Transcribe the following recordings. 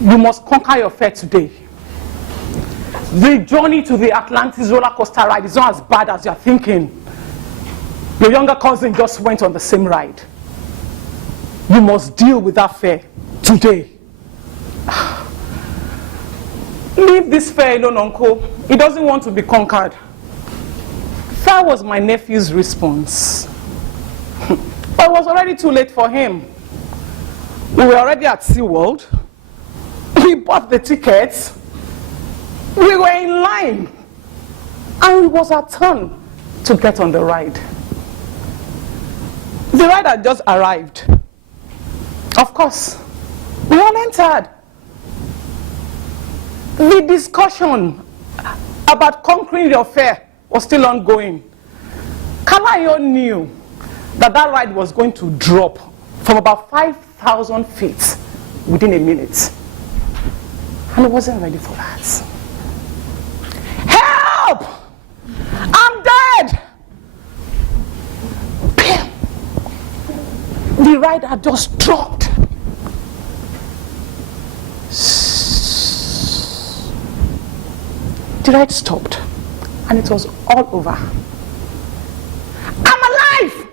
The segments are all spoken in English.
You must conquer your fear today. The journey to the Atlantis roller coaster ride is not as bad as you're thinking. Your younger cousin just went on the same ride. You must deal with that fear today. Leave this fear alone, Uncle. He doesn't want to be conquered. That was my nephew's response. But it was already too late for him. We were already at SeaWorld. We bought the tickets. We were in line. And it was our turn to get on the ride. The ride had just arrived. Of course, we all entered. The discussion about conquering your fear was still ongoing. Kalayo knew that that ride was going to drop from about 5,000 feet within a minute. And he wasn't ready for that. Help! I'm dead! The ride had just dropped. The ride stopped, and it was all over. I'm alive!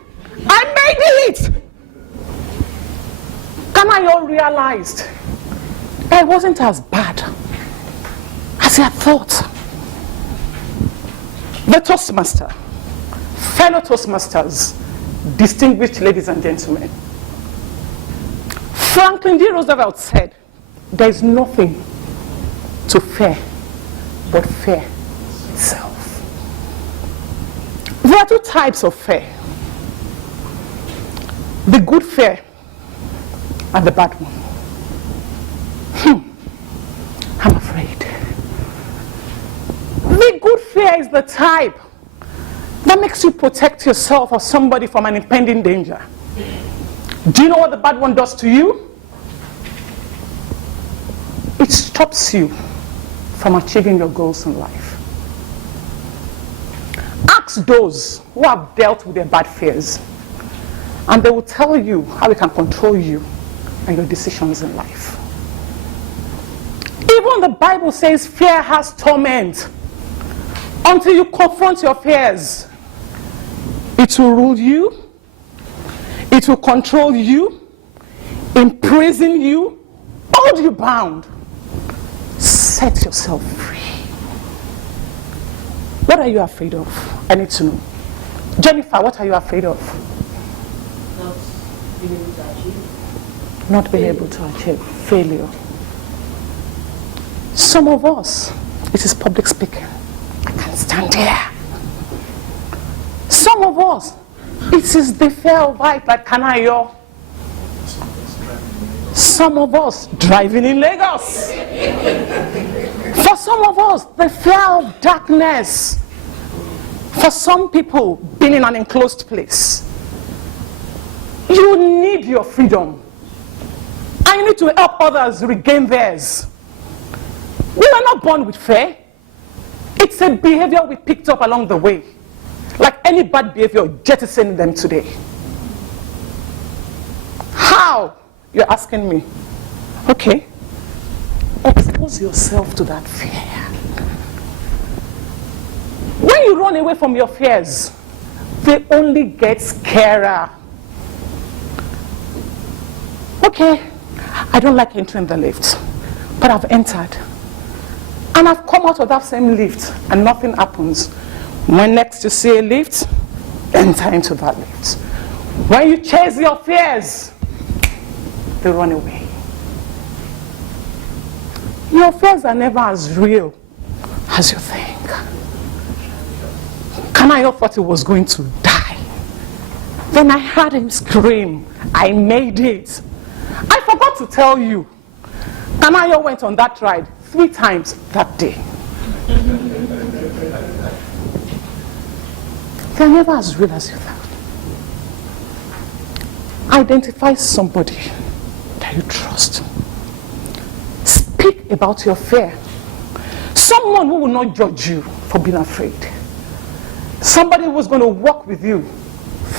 I made it! Kanayo realized that it wasn't as bad as he had thought. The Toastmaster, fellow Toastmasters, distinguished ladies and gentlemen, Franklin D. Roosevelt said, there is nothing to fear but fear itself. There are two types of fear. The good fear and the bad one. I'm afraid. The good fear is the type that makes you protect yourself or somebody from an impending danger. Do you know what the bad one does to you? It stops you from achieving your goals in life. Ask those who have dealt with their bad fears, and they will tell you how it can control you and your decisions in life. Even the Bible says fear has torment. Until you confront your fears, it will rule you, it will control you, imprison you, hold you bound. Set yourself free. What are you afraid of? I need to know. Jennifer, what are you afraid of? Not being able to achieve. Not being able to achieve. Failure. Some of us, it is public speaking. I can't stand here. Some of us, it is the fear of height like Kanayo. Some of us, driving in Lagos. For some of us, the fear of darkness. For some people, being in an enclosed place. You need your freedom. And you need to help others regain theirs. We are not born with fear. It's a behavior we picked up along the way. Like any bad behavior, jettisoning them today. How? You're asking me. Okay. Expose yourself to that fear. When you run away from your fears, they only get scarier. Okay, I don't like entering the lift, but I've entered. And I've come out of that same lift and nothing happens. When next you see a lift, enter into that lift. When you chase your fears, they run away. Your fears are never as real as you think. Kanayo thought he was going to die. Then I heard him scream, I made it. I forgot to tell you, Kanayo went on that ride 3 times that day. They're never as real as you thought. Identify somebody that you trust. Speak about your fear. Someone who will not judge you for being afraid. Somebody who is going to walk with you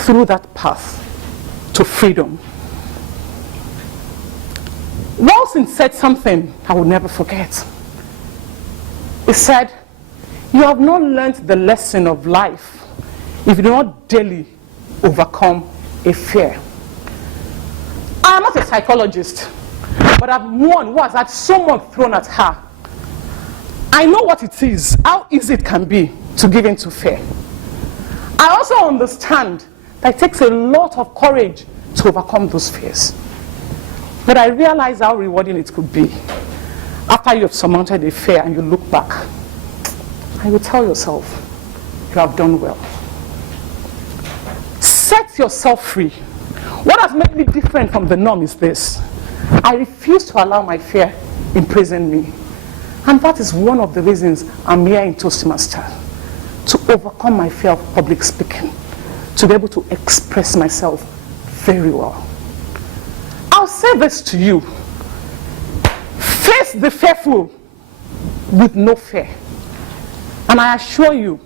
through that path to freedom. Wilson said something I will never forget. He said, you have not learned the lesson of life if you do not daily overcome a fear. I am not a psychologist, but I'm one who has had so much thrown at her. I know what it is, how easy it can be to give in to fear. I also understand that it takes a lot of courage to overcome those fears. But I realize how rewarding it could be after you have surmounted a fear and you look back. And you tell yourself, you have done well. Set yourself free. What has made me different from the norm is this. I refuse to allow my fear imprison me. And that is one of the reasons I'm here in Toastmasters. To overcome my fear of public speaking. To be able to express myself very well. I'll say this to you. Face the fearful with no fear. And I assure you,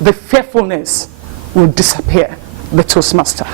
the fearfulness will disappear. The Toastmaster.